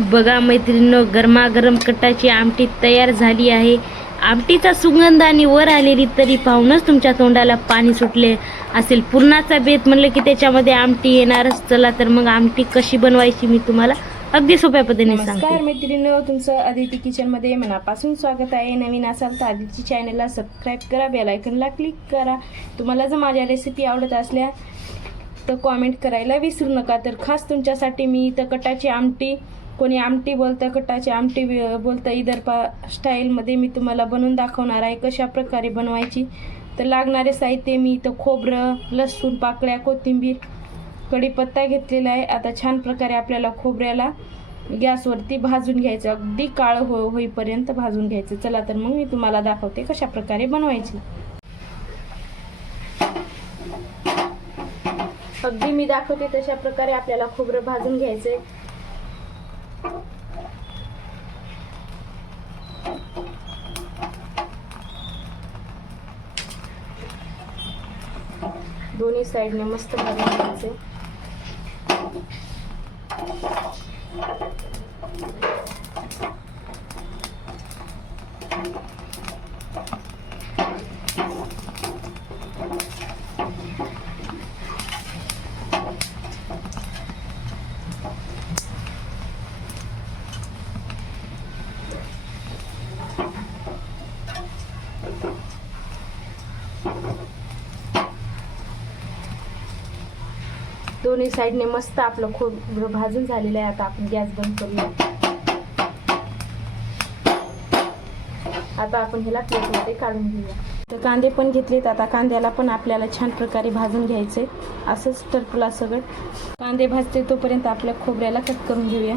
बघा मैत्रिणींनो, गरमागरम कटाची आमटी तयार झाली आहे. आमटीचा सुगंध आणि वर आलेली तरी पाहूनच तुमच्या तोंडाला पाणी सुटले असेल. पुरणाचा बेत म्हणलं की त्याच्यामध्ये आमटी येणारच. चला तर मग आमटी कशी बनवायची मी तुम्हाला अगदी सोप्या पद्धतीने सांगते. नमस्कार मैत्रिणींनो, तुमचं आदिती किचनमध्ये मनापासून स्वागत आहे. नवीन असाल तर आदिती चॅनलला सबस्क्राईब करा, बेल आयकनला क्लिक करा. तुम्हाला जर माझ्या रेसिपी आवडत असल्या तर कॉमेंट करायला विसरू नका. तर खास तुमच्यासाठी मी इथं कटाची आमटी, कोणी आमटी बोलतं, कटाची आमटी बोलतं, इदरपा स्टाईलमध्ये मी तुम्हाला बनवून दाखवणार आहे कशा प्रकारे बनवायची. तर लागणारे साहित्य मी इथं खोबरं, लसूण पाकळ्या, कोथिंबीर, कढीपत्ता घेतलेला आहे. आता छान प्रकारे आपल्याला खोबऱ्याला गॅसवरती भाजून घ्यायचं, अगदी काळं होईपर्यंत भाजून घ्यायचं. चला तर मग मी तुम्हाला दाखवते कशा प्रकारे बनवायची. अगदी मी दाखवते तशा प्रकारे आपल्याला खोबरं भाजून घ्यायचंय. दोन्ही साईडने मस्त भाजून घ्यायचे. दोन्ही साईडने मस्त आपलं खोबरं भाजून झालेलं आहे. आता आपण गॅस बंद करूया. आता आपण ह्याला प्लेटमध्ये काढून घेऊया. तर कांदे पण घेतलेत. आता कांद्याला पण आपल्याला छान प्रकारे भाजून घ्यायचे. असंच टरफला सगळं कांदे भाजते तोपर्यंत आपल्या खोबऱ्याला कट करून घेऊया.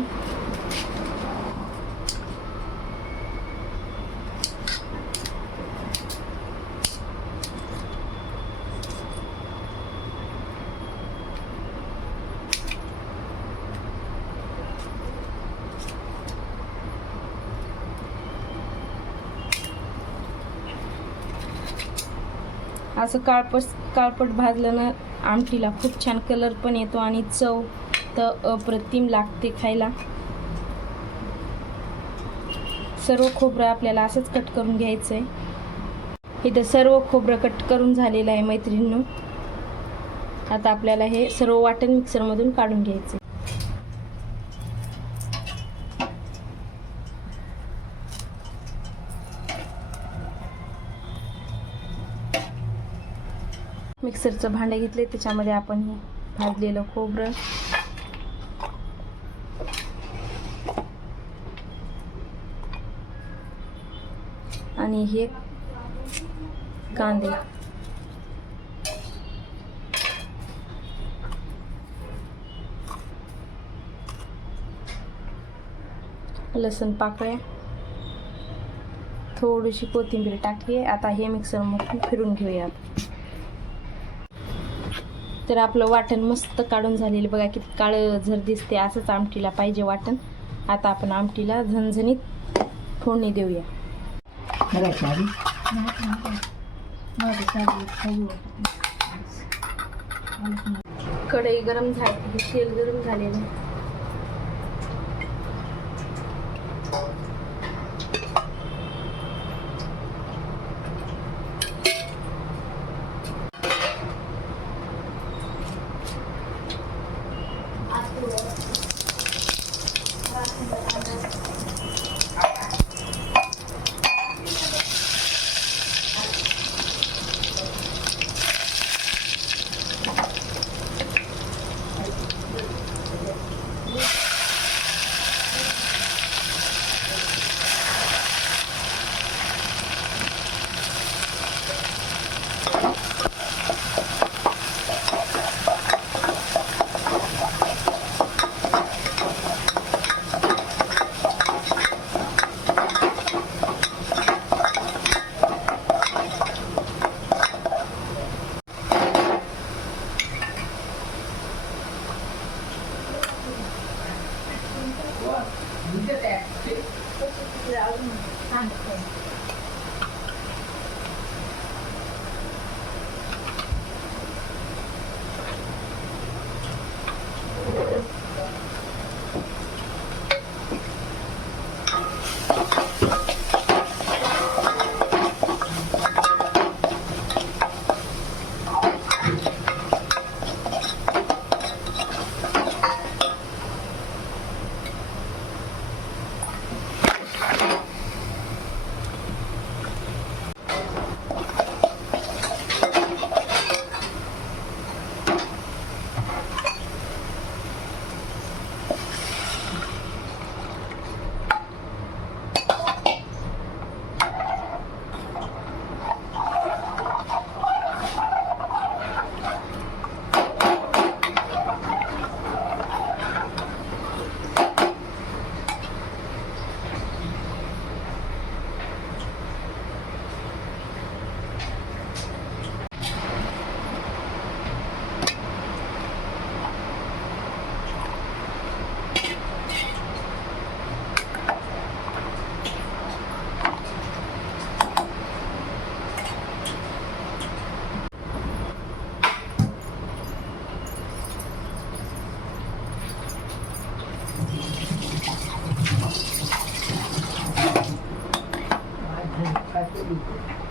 असं काळपट भाजलं ना आमटीला खूप छान कलर पण येतो आणि चव तर अप्रतिम लागते खायला. सर्व खोबरं आपल्याला असंच कट करून घ्यायचं आहे. इथं सर्व खोबरं कट करून झालेलं आहे मैत्रिणींनो. आता आपल्याला हे सर्व वाटण मिक्सरमधून काढून घ्यायचं. मिक्सरचं भांडं घेतले, त्याच्यामध्ये आपण हे भाजलेलं खोबरं, आणि हे कांदे, लसूण पाकळ्या, थोडीशी कोथिंबीर टाकली. आता हे मिक्सरमधून फिरून घेऊया. तर आपलं वाटण मस्त काढून झालेलं बघा, किती काळं झर दिसते. असंच आमटीला पाहिजे वाटण. आता आपण आमटीला झणझणीत फोडणी देऊया. कढई गरम झाली, तेल गरम झालेलं. असं